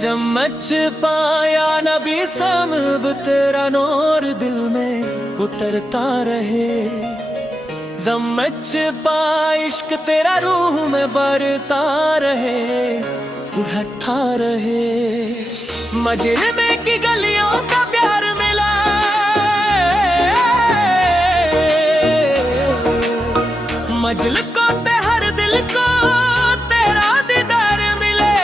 जमच पाया नबी समब तेरा नूर दिल में उतरता रहे। जमच पा इश्क तेरा रूह में बरता रहे, उठता रहे। मजरे की गलियों का प्यार मिला, मजल को ते हर दिल को तेरा दीदार मिले।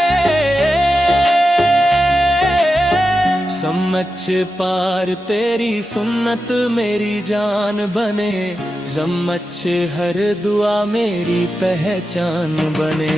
समझ पार तेरी सुन्नत मेरी जान बने, समझ हर दुआ मेरी पहचान बने।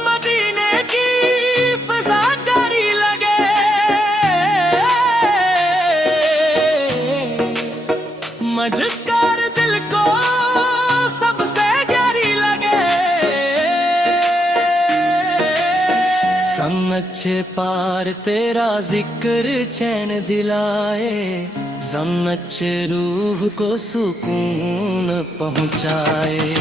मदीने की फिजा प्यारी लगे, मजकर दिल को सबसे प्यारी लगे। समझ पार तेरा जिक्र चैन दिलाए, समझ रूह को सुकून पहुँचाए।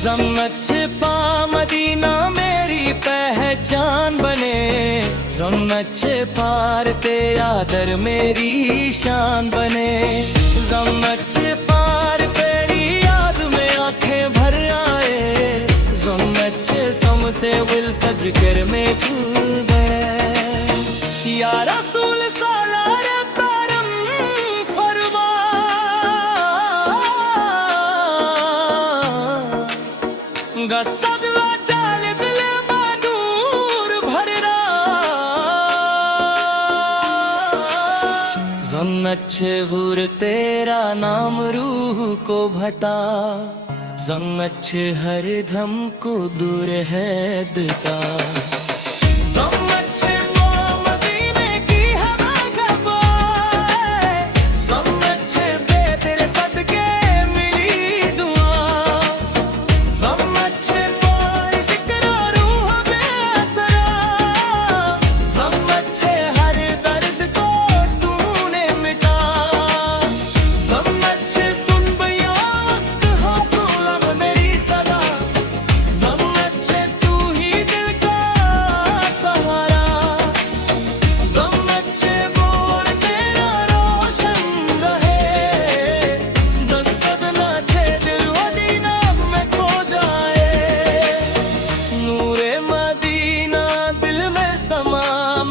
समझ पा मदीना मेरी पहचान बने, समझ पार तेरा दर मेरी शान बने। समझ पार तेरी याद में आंखें भर आए, समझ सम से विल सज कर में छू गए। या रसूल सालार करम फरमा, गसदवा चाल दिल मानूर भरना। समझ गुर तेरा नाम रूह को भटा, समझ हर धम को दूर है देता।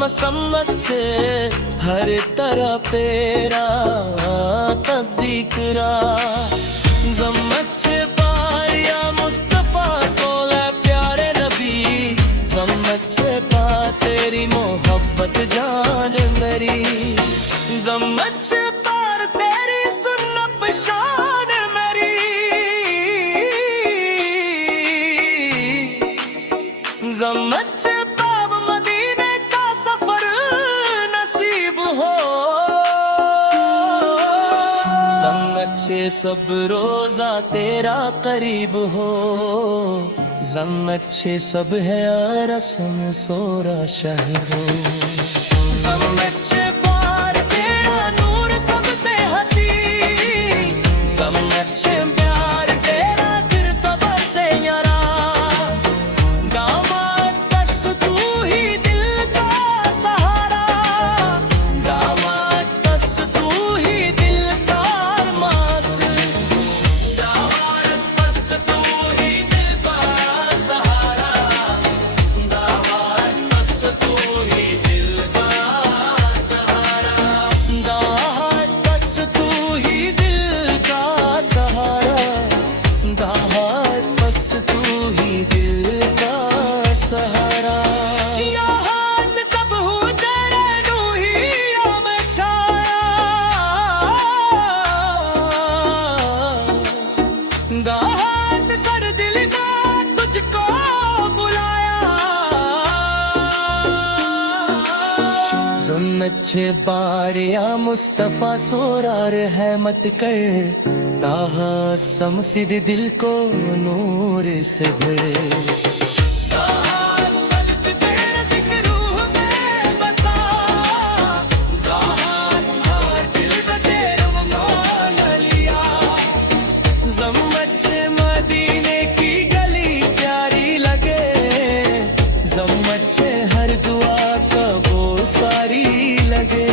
समझ हर तरह तेरा तज़िक्रा, समझ पार या मुस्तफा सोला प्यारे नबी, समझ पा तेरी मोहब्बत जान मेरी। समझ पार तेरी सुन्नत शान मेरी, समझ से सब रोजा तेरा करीब हो। समझ सब है रस्म सोरा शहर हो। समझ पार तेरा नूर सबसे हसी, समझ प्यार तेरा दिल सबसे यारा। दामाद बस तू ही दिल का सहारा, दामाद बस तू ही दिल का दिल अच्छे बारिया मुस्तफा सोरार है मत कर ताहा समसिद दिल को नूर से भरे हर दुआ कबूल सारी लगे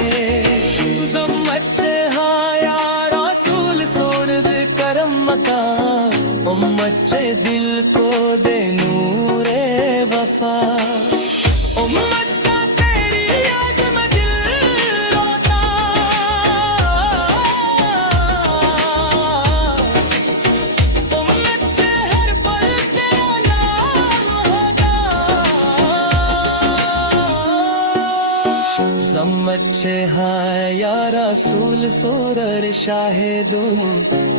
ज़म्मत हाँ यार रसूल सोर्द करम मका उम्मत दिल को दे नूरे वफा उम्मत का तेरी याद में दिल रोता उम्मत हर पल तेरा नाम होगा ज़म्मत हाँ या रसूल सोरर शाहिदू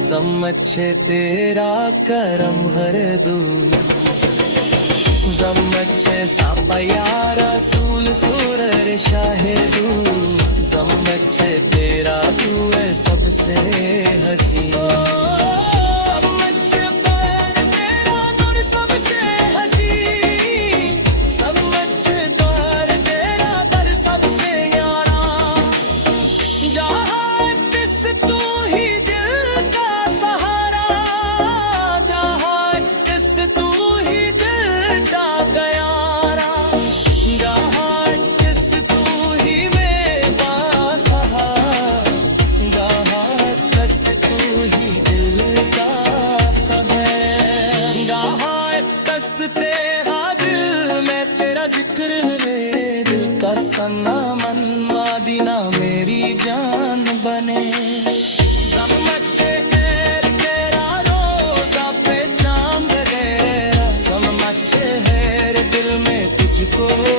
ज़म्मत तेरा करम हर दू ज़म्मत सापा या रसूल सोरर शाहिदू ज़म्मत तेरा तू है सबसे हसी तेरा दिल में तेरा जिक्र है दिल का सन्ना मन मदीना मेरी जान बने ज़म्मत तेरा रोज़ा पे चांद गया ज़म्मत है दिल में तुझको